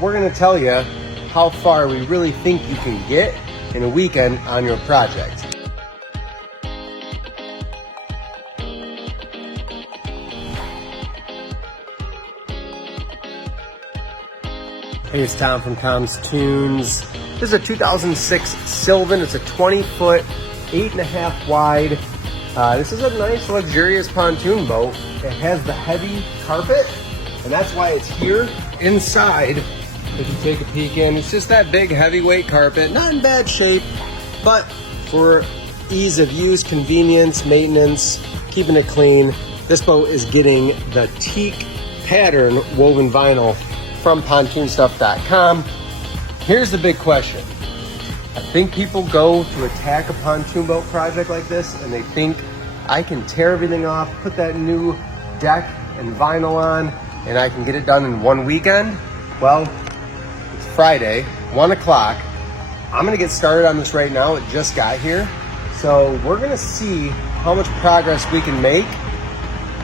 we're gonna tell you how far we really think you can get in a weekend on your project. Hey, it's Tom from Tom's Tunes. This is a 2006 Sylvan. It's a 20-foot, 8.5 wide. This is a nice, luxurious pontoon boat. It has the heavy carpet, and that's why it's here. Inside, if you take a peek in, it's just that big, heavyweight carpet. Not in bad shape, but for ease of use, convenience, maintenance, keeping it clean, this boat is getting the teak pattern woven vinyl from pontoonstuff.com. Here's the big question. I think people go to attack a pontoon boat project like this and they think I can tear everything off, put that new deck and vinyl on, and I can get it done in one weekend. Well, it's Friday, 1 o'clock. I'm gonna get started on this right now. It just got here. So we're gonna see how much progress we can make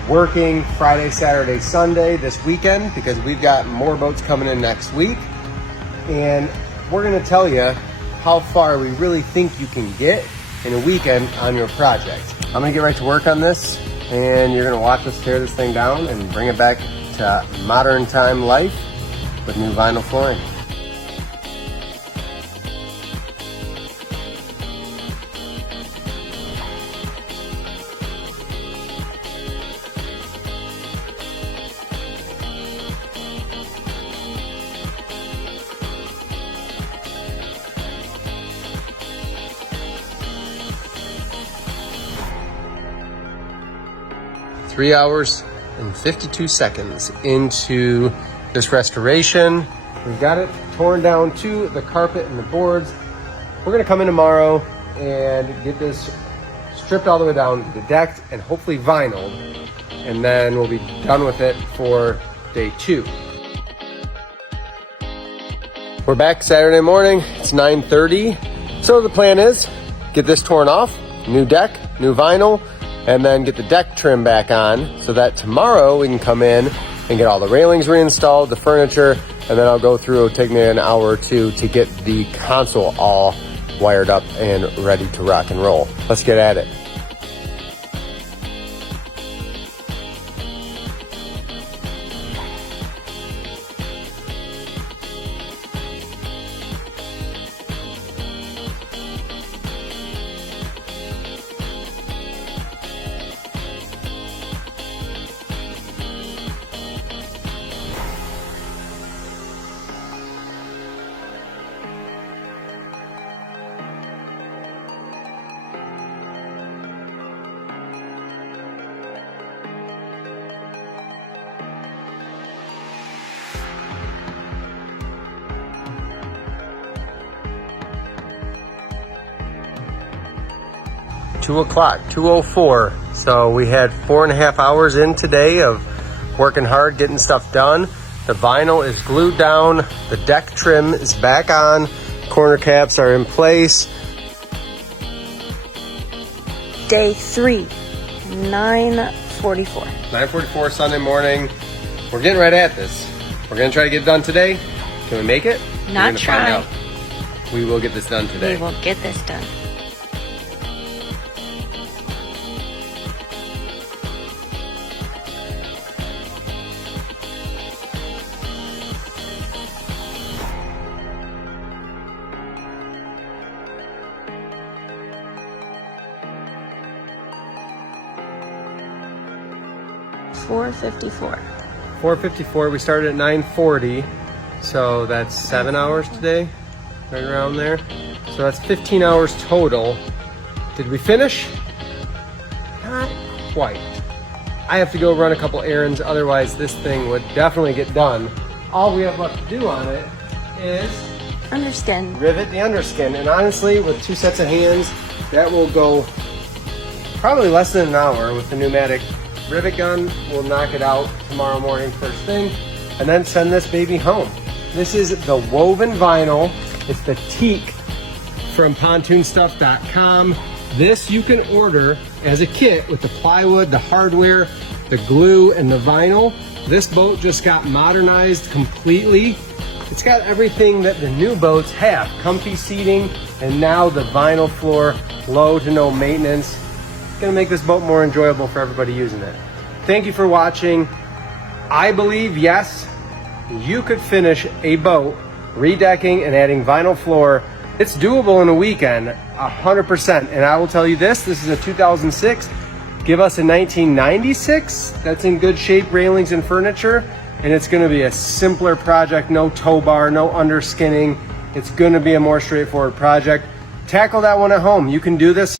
working Friday, Saturday, Sunday this weekend, because we've got more boats coming in next week. And we're gonna tell you how far we really think you can get in a weekend on your project. I'm gonna get right to work on this, and you're gonna watch us tear this thing down and bring it back to modern time life with new vinyl flooring. Three hours and 52 seconds into this restoration. We've got it torn down to the carpet and the boards. We're gonna come in tomorrow and get this stripped all the way down, decked, and hopefully vinyl, and then we'll be done with it for day 2. We're back Saturday morning. It's 9:30. So the plan is get this torn off, new deck, new vinyl, and then get the deck trim back on so that tomorrow we can come in and get all the railings reinstalled, the furniture, and then I'll go through, it'll take me an hour or two to get the console all wired up and ready to rock and roll. Let's get at it. Two o'clock, 2:04. So we had 4.5 hours in today of working hard, getting stuff done. The vinyl is glued down. The deck trim is back on. Corner caps are in place. Day 3, 9:44. 9:44 Sunday morning. We're getting right at this. We're gonna try to get it done today. Can we make it? Not try. Find out. We will get this done today. We will get this done. $4.54. We started at 9:40, so that's 7 hours today, right around there. So that's 15 hours total. Did we finish? Not quite. I have to go run a couple errands, otherwise this thing would definitely get done. All we have left to do on it is underskin. Rivet the underskin, and honestly, with 2 sets of hands, that will go probably less than an hour with the pneumatic rivet gun. We'll knock it out tomorrow morning first thing, and then send this baby home. This is the woven vinyl. It's the teak from pontoonstuff.com. This you can order as a kit with the plywood, the hardware, the glue, and the vinyl. This boat just got modernized completely. It's got everything that the new boats have. Comfy seating, and now the vinyl floor, low to no maintenance. It's gonna make this boat more enjoyable for everybody using it. Thank you for watching. I believe, yes, you could finish a boat redecking and adding vinyl floor. It's doable in a weekend, 100%. And I will tell you this is a 2006. Give us a 1996 that's in good shape, railings and furniture, and it's gonna be a simpler project, no tow bar, no underskinning. It's gonna be a more straightforward project. Tackle that one at home. You can do this.